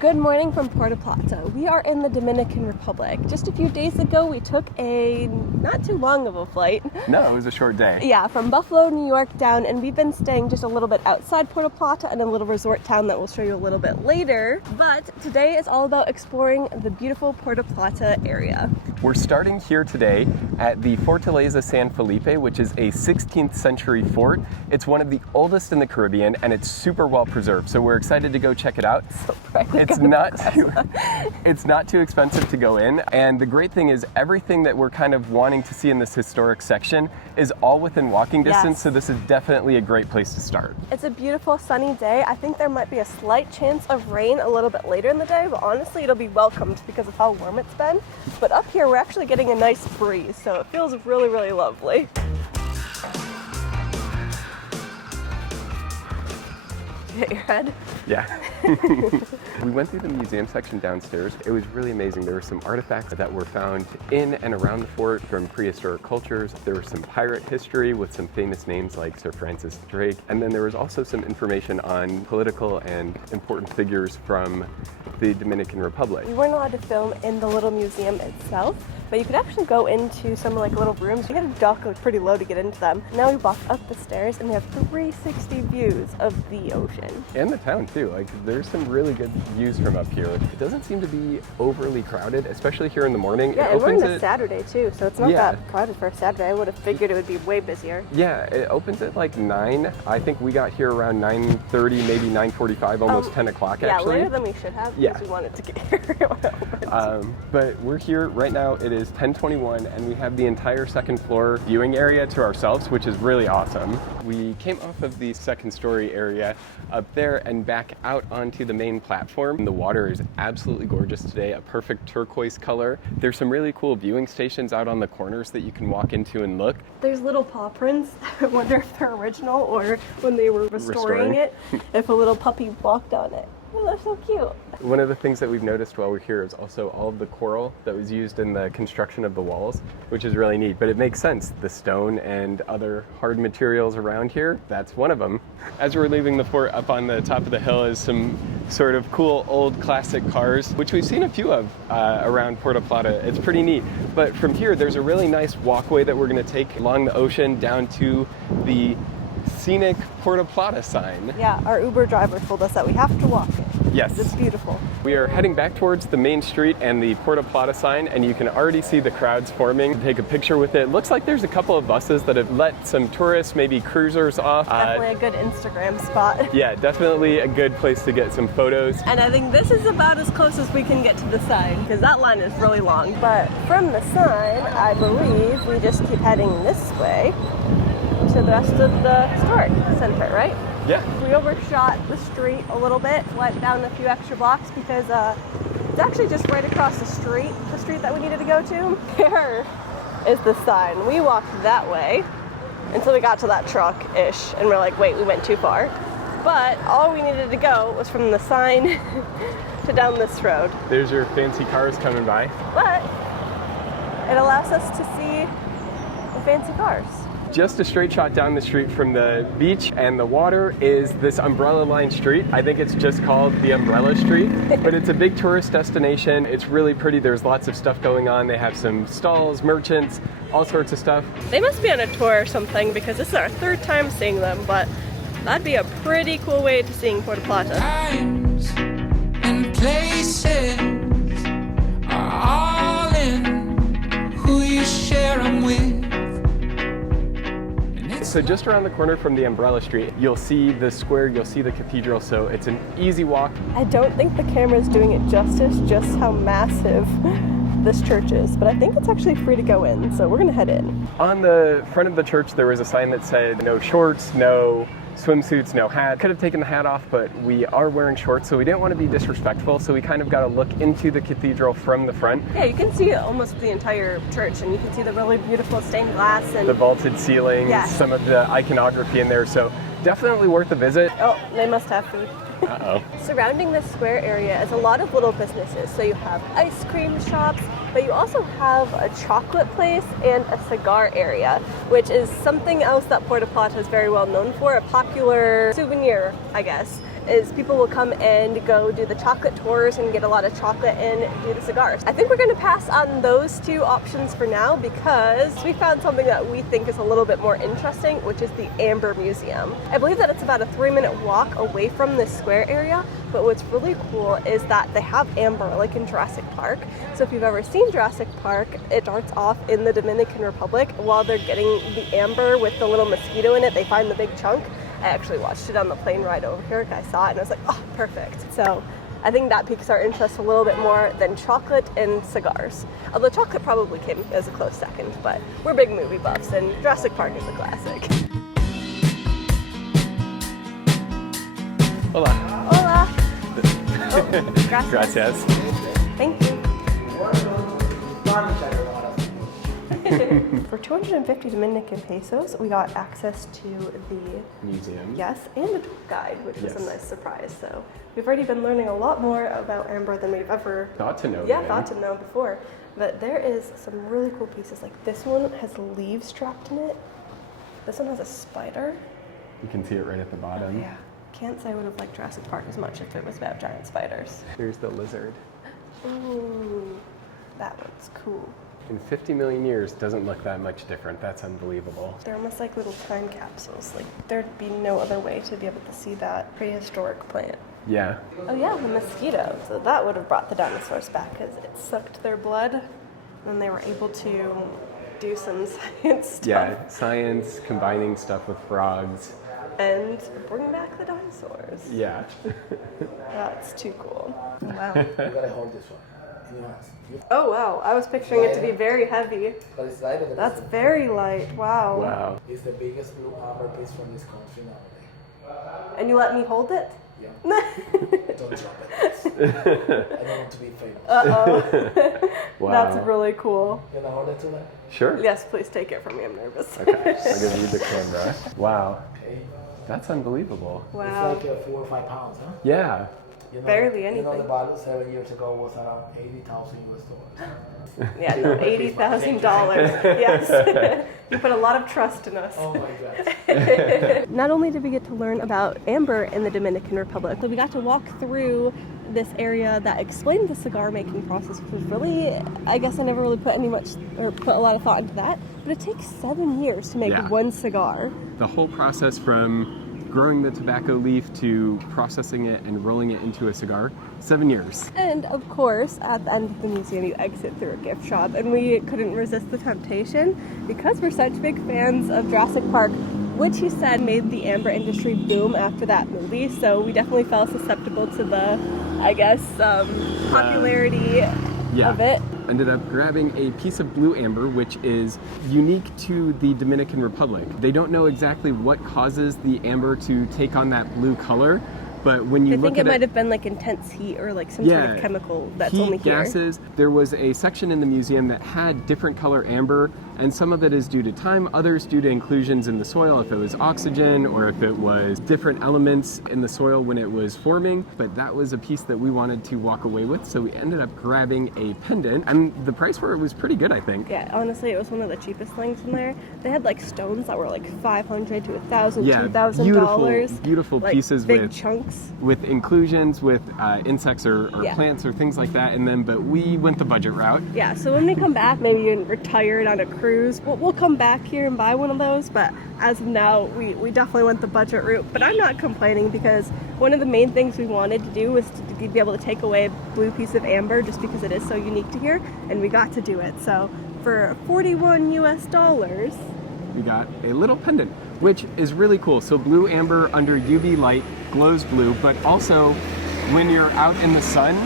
Good morning from Puerto Plata. We are in the Dominican Republic. Just a few days ago, we took a not too long of a flight. No, it was a short day. Yeah, from Buffalo, New York down, and we've been staying just a little bit outside Puerto Plata in a little resort town that we'll show you a little bit later. But today is all about exploring the beautiful Puerto Plata area. We're starting here today at the Fortaleza San Felipe, which is a 16th century fort. It's one of the oldest in the Caribbean, and it's super well preserved, so we're excited to go check it out. It's not too expensive to go in, and the great thing is everything that we're kind of wanting to see in this historic section is all within walking distance, Yes. so this is definitely a great place to start. It's a beautiful sunny day. I think there might be a slight chance of rain a little bit later in the day, but honestly it'll be welcomed because of how warm it's been. But up here we're actually getting a nice breeze, so it feels really, really lovely. Hit your head? Yeah. We went through the museum section downstairs. It was really amazing. There were some artifacts that were found in and around the fort from prehistoric cultures. There was some pirate history with some famous names like Sir Francis Drake. And then there was also some information on political and important figures from the Dominican Republic. We weren't allowed to film in the little museum itself, but you could actually go into some like little rooms. You had to dock pretty low to get into them. Now we walk up the stairs and we have 360 views of the ocean. And the town too. Like there's some really good views from up here. It doesn't seem to be overly crowded, especially here in the morning. Yeah, and we're on a Saturday too, so it's not that crowded for a Saturday. I would have figured it would be way busier. Yeah, it opens at like 9. I think we got here around 9:30, maybe 9:45, almost 10 o'clock actually. Yeah, later than we should have because we wanted to get here when it opened. But we're here right now. It is 10:21 and we have the entire second floor viewing area to ourselves, which is really awesome. We came off of the second story area up there and back out onto the main platform. The water is absolutely gorgeous today, a perfect turquoise color. There's some really cool viewing stations out on the corners that you can walk into and look. There's little paw prints. I wonder if they're original or when they were restoring it, if a little puppy walked on it. Oh, that's so cute. One of the things that we've noticed while we're here is also all of the coral that was used in the construction of the walls, which is really neat, but it makes sense. The stone and other hard materials around here, that's one of them. As we're leaving the fort, up on the top of the hill is some sort of cool old classic cars, which we've seen a few of around Puerto Plata. It's pretty neat. But from here, there's a really nice walkway that we're gonna take along the ocean down to the scenic Puerto Plata sign. Yeah, our Uber driver told us that we have to walk it. Yes. It's beautiful. We are heading back towards the main street and the Puerto Plata sign, and you can already see the crowds forming. Take a picture with it. Looks like there's a couple of buses that have let some tourists, maybe cruisers off. Definitely a good Instagram spot. Yeah, definitely a good place to get some photos. And I think this is about as close as we can get to the sign, because that line is really long. But from the sign, I believe we just keep heading this way to the rest of the historic center, right? Yeah. We overshot the street a little bit, went down a few extra blocks because it's actually just right across the street that we needed to go to. There is the sign. We walked that way until we got to that truck-ish, and we're like, wait, we went too far. But all we needed to go was from the sign to down this road. There's your fancy cars coming by. But it allows us to see the fancy cars. Just a straight shot down the street from the beach and the water is this umbrella line street. I think it's just called the Umbrella Street, but it's a big tourist destination. It's really pretty. There's lots of stuff going on. They have some stalls, merchants, all sorts of stuff. They must be on a tour or something because this is our third time seeing them, but that'd be a pretty cool way to seeing Puerto Plata. Times and places are all in who you share them with. So just around the corner from the Umbrella Street, you'll see the square, you'll see the cathedral, so it's an easy walk. I don't think the camera's doing it justice, just how massive this church is, but I think it's actually free to go in, so we're gonna head in. On the front of the church, there was a sign that said no shorts, no swimsuits, no hat. Could have taken the hat off, but we are wearing shorts, so we didn't want to be disrespectful, so we kind of got to look into the cathedral from the front. Yeah, you can see almost the entire church, and you can see the really beautiful stained glass and the vaulted ceilings, yes. Some of the iconography in there, so definitely worth a visit. Oh, they must have food. Uh-oh. Surrounding this square area is a lot of little businesses. So you have ice cream shops, but you also have a chocolate place and a cigar area, which is something else that Puerto Plata is very well known for. A popular souvenir, I guess, is people will come and go do the chocolate tours and get a lot of chocolate and do the cigars. I think we're going to pass on those two options for now because we found something that we think is a little bit more interesting, which is the Amber Museum. I believe that it's about a 3-minute walk away from this square area, but what's really cool is that they have amber like in Jurassic Park. So if you've ever seen Jurassic Park, it starts off in the Dominican Republic. While they're getting the amber with the little mosquito in it, they find the big chunk. I actually watched it on the plane ride over here. I saw it and I was like, oh, perfect. So I think that piques our interest a little bit more than chocolate and cigars. Although chocolate probably came as a close second, but we're big movie buffs and Jurassic Park is a classic. Hola. Hola. Oh, gracias. Gracias. Thank you. For 250 Dominican pesos, we got access to the museum. Yes, and a tour guide, which was Yes. a nice surprise. So we've already been learning a lot more about amber than we've ever Thought to know. thought to know before. But there is some really cool pieces. Like this one has leaves trapped in it. This one has a spider. You can see it right at the bottom. Yeah. Can't say I would have liked Jurassic Park as much if it was about giant spiders. Here's the lizard. Ooh, that one's cool. In 50 million years, doesn't look that much different. That's unbelievable. They're almost like little time capsules. Like there'd be no other way to be able to see that prehistoric plant. Yeah. Oh yeah, the mosquito. So that would have brought the dinosaurs back because it sucked their blood and they were able to do some science stuff. Yeah, science, combining stuff with frogs. And bring back the dinosaurs. Yeah. That's too cool. Wow. You gotta hold this one. In your hands. Oh wow, I was picturing it to be very heavy. But it's lighter than That's this. very light. Wow. Wow. It's the biggest blue amber piece from this country nowadays. And you let me hold it? Yeah. Don't drop it. I don't want to be famous. Uh-oh. Wow. That's really cool. You wanna hold it too, man? Sure. Yes, please take it from me. I'm nervous. Okay. I'll give you the camera. Wow. Okay. That's unbelievable. Wow. It's like 4 or 5 pounds, huh? Yeah. You know, Barely You know anything. the bottle 7 years ago was around $80,000. Yeah, no, $80,000. Yes. You put a lot of trust in us. Oh my God. Not only did we get to learn about amber in the Dominican Republic, but we got to walk through this area that explained the cigar making process, which was really, I guess I never really put a lot of thought into that, but it takes 7 years to make Yeah. one cigar. The whole process from growing the tobacco leaf to processing it and rolling it into a cigar, 7 years. And of course, at the end of the museum, you exit through a gift shop, and we couldn't resist the temptation because we're such big fans of Jurassic Park, which he said made the amber industry boom after that movie. So we definitely felt susceptible to the, I guess, popularity of it. Ended up grabbing a piece of blue amber, which is unique to the Dominican Republic. They don't know exactly what causes the amber to take on that blue color, but when you I look think at it might have been like intense heat or like some sort of chemical that's heat, only here. gases. There was a section in the museum that had different color amber, and some of it is due to time, others due to inclusions in the soil, if it was oxygen or if it was different elements in the soil when it was forming. But that was a piece that we wanted to walk away with, so we ended up grabbing a pendant, and the price for it was pretty good, I think. Yeah, honestly, it was one of the cheapest things in there. They had like stones that were like $500 to $1,000, Yeah, $2,000. beautiful like, pieces big with chunks. with inclusions, with insects or Yeah. plants or things like that. And then, but we went the budget route. Yeah, so when we come back, maybe you're retired on a cruise, we'll come back here and buy one of those. But as of now, we definitely went the budget route. But I'm not complaining because one of the main things we wanted to do was to be able to take away a blue piece of amber just because it is so unique to here, and we got to do it. So for $41 US, We got a little pendant, which is really cool. So blue amber under UV light glows blue, but also when you're out in the sun,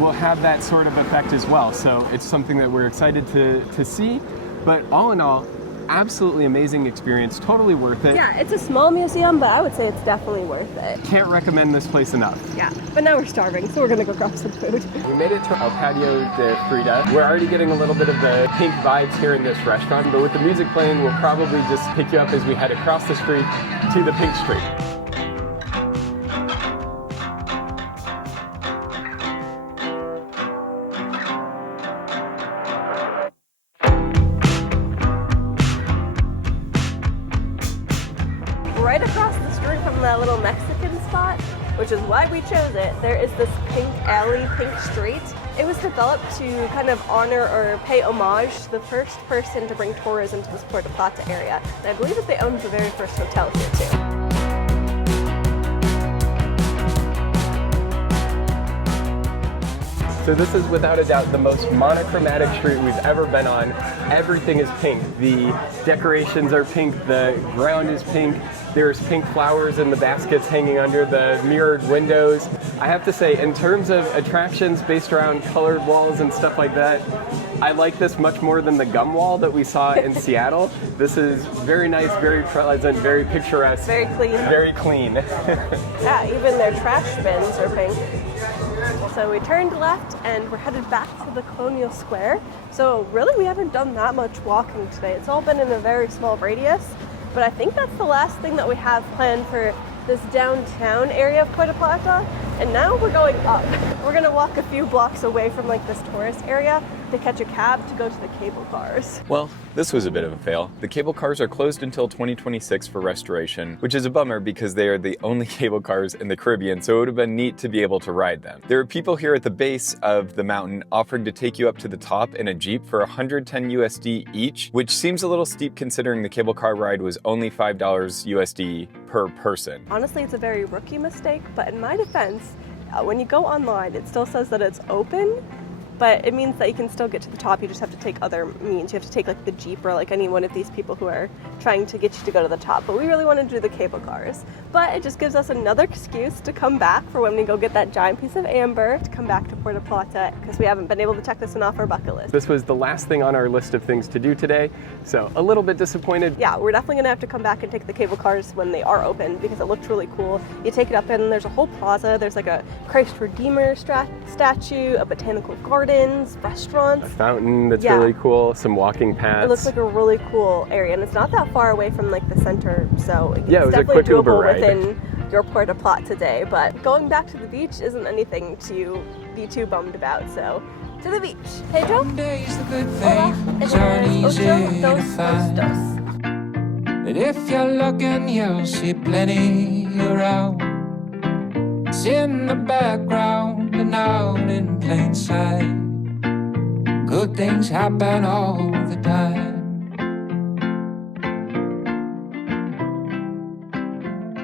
will have that sort of effect as well. So it's something that we're excited to see. But all in all, absolutely amazing experience, totally worth it. yeah, it's a small museum, but I would say it's definitely worth it. Can't recommend this place enough. Yeah, but now we're starving, so we're gonna go grab some food. We made it to Alpio de Frida. We're already getting a little bit of the pink vibes here in this restaurant, but with the music playing, we'll probably just pick you up as we head across the street to the Pink Street. spot, which is why we chose it. There is this pink alley, pink street. It was developed to kind of honor or pay homage to the first person to bring tourism to this Puerto Plata area. And I believe that they owned the very first hotel here too. So this is without a doubt the most monochromatic street we've ever been on. Everything is pink. The decorations are pink, the ground is pink, there's pink flowers in the baskets hanging under the mirrored windows. I have to say, in terms of attractions based around colored walls and stuff like that, I like this much more than the gum wall that we saw in Seattle. This is very nice, very pleasant, very picturesque. Very clean. Very clean. Yeah, even their trash bins are pink. So we turned left and we're headed back to the Colonial Square. So really we haven't done that much walking today. It's all been in a very small radius, but I think that's the last thing that we have planned for this downtown area of Puerto Plata. And now we're going up. We're gonna walk a few blocks away from like this tourist area to catch a cab to go to the cable cars. Well, this was a bit of a fail. The cable cars are closed until 2026 for restoration, which is a bummer because they are the only cable cars in the Caribbean, so it would have been neat to be able to ride them. There are people here at the base of the mountain offering to take you up to the top in a Jeep for 110 USD each, which seems a little steep considering the cable car ride was only $5 USD per person. Honestly, it's a very rookie mistake, but in my defense, when you go online, it still says that it's open, but it means that you can still get to the top. You just have to take other means. You have to take like the Jeep or like any one of these people who are trying to get you to go to the top. But we really want to do the cable cars. But it just gives us another excuse to come back for when we go get that giant piece of amber, to come back to Puerto Plata, because we haven't been able to check this one off our bucket list. This was the last thing on our list of things to do today, so a little bit disappointed. Yeah, we're definitely gonna have to come back and take the cable cars when they are open because it looked really cool. You take it up and there's a whole plaza. There's like a Christ Redeemer statue, a botanical gardens, restaurants. A fountain that's really cool, some walking paths. It looks like a really cool area, and it's not that far away from like the center, so it's it was a definitely quick doable Uber ride within your Puerto Plata today. But going back to the beach isn't anything to be too bummed about, so to the beach. Hey Joe. Some days the good Hola. things aren't easy to find. Dos. But if you're looking, you'll see plenty around. It's in the background and out in plain sight. Good things happen all the time.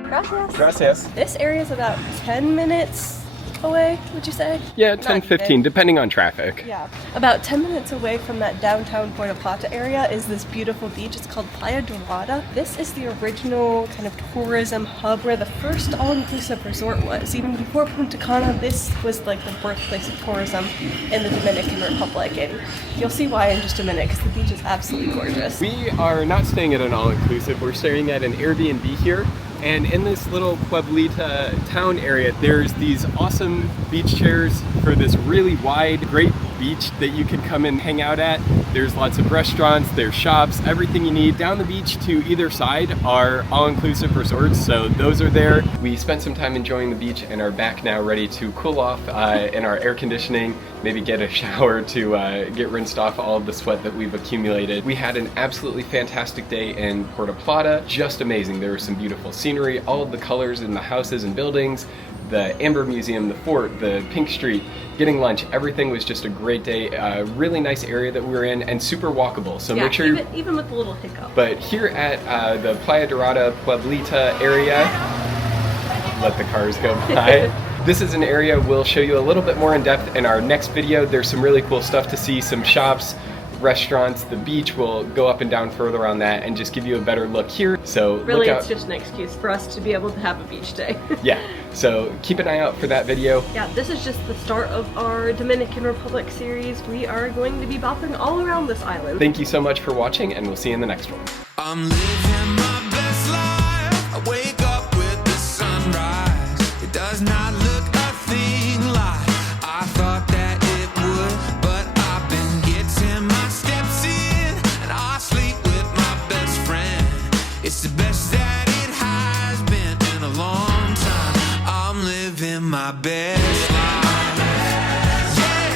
Gracias. Gracias. This area is about 10 minutes away, would you say? Yeah, 10, 15, depending on traffic. Yeah. About 10 minutes away from that downtown Puerto Plata area is this beautiful beach. It's called Playa Dorada. This is the original kind of tourism hub where the first all-inclusive resort was. Even before Punta Cana, this was like the birthplace of tourism in the Dominican Republic. And you'll see why in just a minute, because the beach is absolutely gorgeous. We are not staying at an all-inclusive, we're staying at an Airbnb here. And in this little Pueblita town area, there's these awesome beach chairs for this really wide, great beach that you can come and hang out at. There's lots of restaurants, there's shops, everything you need. Down the beach to either side are all-inclusive resorts, so those are there. We spent some time enjoying the beach and are back now ready to cool off in our air conditioning, maybe get a shower to get rinsed off all of the sweat that we've accumulated. We had an absolutely fantastic day in Puerto Plata, just amazing. There was some beautiful scenery, all of the colors in the houses and buildings, the Amber Museum, the fort, the Pink Street, getting lunch, everything was just a great day. Really nice area that we were in and super walkable. So make sure even with the little hiccup. But here at the Playa Dorada Pueblita area, let the cars go by. This is an area we'll show you a little bit more in depth in our next video. There's some really cool stuff to see, some shops, restaurants, the beach. We'll go up and down further on that and just give you a better look here. So really, look out. it's just an excuse for us to be able to have a beach day. Yeah, so keep an eye out for that video. Yeah, this is just the start of our Dominican Republic series. We are going to be bopping all around this island. Thank you so much for watching, and we'll see you in the next one. I'm living